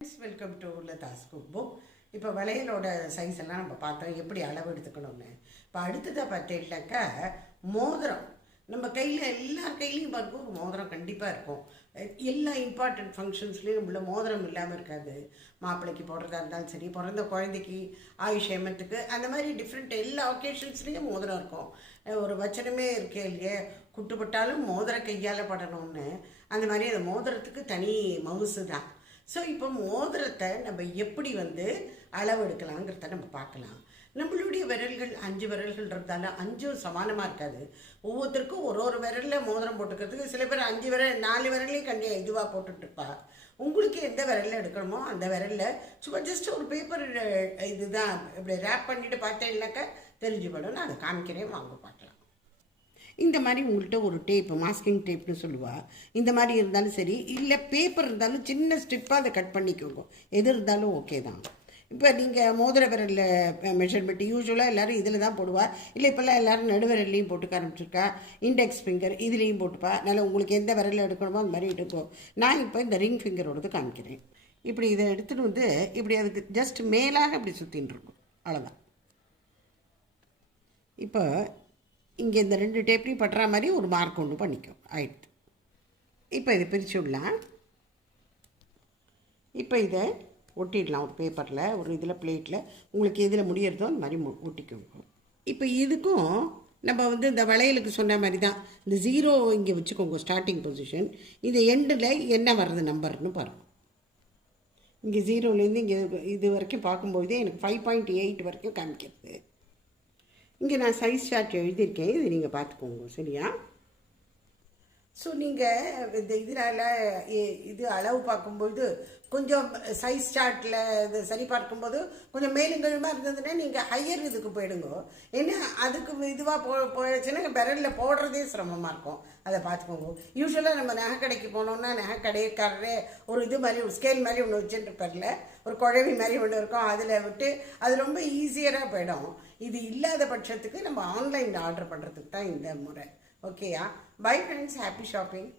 Welcome to Latha's cook book. இப்போ வளையலோட size எல்லாம் நம்ம பார்த்தோம், எப்படி அளவு எடுத்துக்கணும்னு. இப்போ அடுத்ததாக பார்த்தீங்கன்னாக்கா மோதிரம். நம்ம கையில் எல்லார் கையிலையும் பார்க்கும் ஒரு மோதிரம் கண்டிப்பாக இருக்கும். எல்லா இம்பார்ட்டண்ட் ஃபங்க்ஷன்ஸ்லேயும் நம்மள மோதிரம் இல்லாமல் இருக்காது. மாப்பிள்ளைக்கு போடுறதா இருந்தாலும் சரி, பிறந்த குழந்தைக்கு ஆயுஷேமத்துக்கு, அந்த மாதிரி டிஃப்ரெண்ட் எல்லா ஒகேஷன்ஸ்லேயும் மோதிரம் இருக்கும். ஒரு வச்சனமே இருக்கே இல்லையே, குட்டுப்பட்டாலும் மோதிர கையால் படணும்னு. அந்த மாதிரி அந்த மோதிரத்துக்கு தனி மவுசு தான். ஸோ இப்போ மோதிரத்தை நம்ம எப்படி அளவு எடுக்கலாங்கிறத நம்ம பார்க்கலாம். நம்மளுடைய விரல்கள் 5 விரல்கள் இருந்தாலும் 5 சமானமாக இருக்காது. ஒவ்வொருத்தருக்கும் ஒரு விரலில் மோதிரம் போட்டுக்கிறதுக்கு சில பேர் 5 விரல் 4 விரல்லையும் இதுவாக போட்டுட்ருப்பா. உங்களுக்கு எந்த விரலில் எடுக்கணுமோ அந்த விரலில் சும்மா ஜஸ்ட் ஒரு பேப்பர் இதுதான் இப்படி ரேப் பண்ணிவிட்டு பார்த்தேன்னாக்கா தெரிஞ்சுப்படும். நான் அதை காமிக்கிறேன், வாங்க பார்க்கலாம். இந்த மாதிரி உங்கள்கிட்ட ஒரு டேப்பு, மாஸ்கிங் டேப்னு சொல்லுவாள், இந்த மாதிரி இருந்தாலும் சரி, இல்லை பேப்பர் இருந்தாலும் சின்ன ஸ்ட்ரிப்பாக அதை கட் பண்ணிக்கோங்க. எது இருந்தாலும் ஓகே தான். இப்போ நீங்கள் மோதிர விரலில் மெஷர்மெண்ட் யூஸ்வலாக எல்லோரும் இதில் தான் போடுவா, இல்லை இப்போல்லாம் எல்லோரும் நடுவிரல்லையும் போட்டுக்க ஆரம்பிச்சிருக்கா. இண்டெக்ஸ் ஃபிங்கர் இதுலேயும் போட்டுப்பா. அதனால் உங்களுக்கு எந்த விரலில் எடுக்கணுமோ அந்த மாதிரி எடுக்கும். நான் இப்போ இந்த ரிங் ஃபிங்கரோடது காமிக்கிறேன். இப்படி இதை எடுத்துகிட்டு இப்படி அதுக்கு ஜஸ்ட் மேலாக இப்படி சுற்றின்னு இருக்கும், அவ்வளோதான். இப்போ இங்கே இந்த 2 டேப்லையும் பட்டுற மாதிரி ஒரு மார்க் ஒன்று பண்ணிக்கும். ஆயிடுது. இப்போ இதை பிரித்து விடலாம். இப்போ இதை ஒட்டிடலாம் ஒரு பேப்பரில், ஒரு இதில் பிளேட்டில், உங்களுக்கு எதில் முடியறதோ அந்த மாதிரி ஒட்டிக்கோங்க. இப்போ இதுக்கும் நம்ம இந்த வளையலுக்கு சொன்ன மாதிரி தான். இந்த 0 இங்கே வச்சுக்கோங்க ஸ்டார்டிங் பொசிஷன். இது எண்டில் என்ன வர்றது நம்பர்னு பாருங்கள். இங்கே 0லேருந்து இங்கே இது வரைக்கும் பார்க்கும்போது எனக்கு 5.8 வரைக்கும் காமிக்கிறது. இங்கே நான் சைஸ் சார்ட் எழுதியிருக்கேன், இது நீங்கள் பார்த்துக்கோங்க, சரியா? ஸோ நீங்கள் இந்த இதனால் இது அளவு பார்க்கும்போது கொஞ்சம் சைஸ் சார்ட்டில் இது சரி பார்க்கும்போது கொஞ்சம் மேலுங்கழுமாக இருந்ததுன்னா நீங்கள் ஹையர் இதுக்கு போயிடுங்க. ஏன்னா அதுக்கு இதுவாக போயிடுச்சுன்னா விரலில் போடுறதே சிரமமாக இருக்கும். அதை பார்த்துக்கோங்க. யூஸ்வலாக நம்ம நகை கடைக்கு போனோம்னா நகை கடைக்காரரே ஒரு இது மாதிரி ஒரு ஸ்கேல் மாதிரி ஒன்று வச்சுருப்பார்ல, ஒரு குழவி மாதிரி ஒன்று இருக்கும், அதில் விட்டு அது ரொம்ப ஈஸியராக போயிடும். இது இல்லாத பட்சத்துக்கு நம்ம ஆன்லைனில் ஆர்டர் பண்ணுறதுக்கு தான் இந்த முறை. ஓகேயா? Bye friends, happy shopping.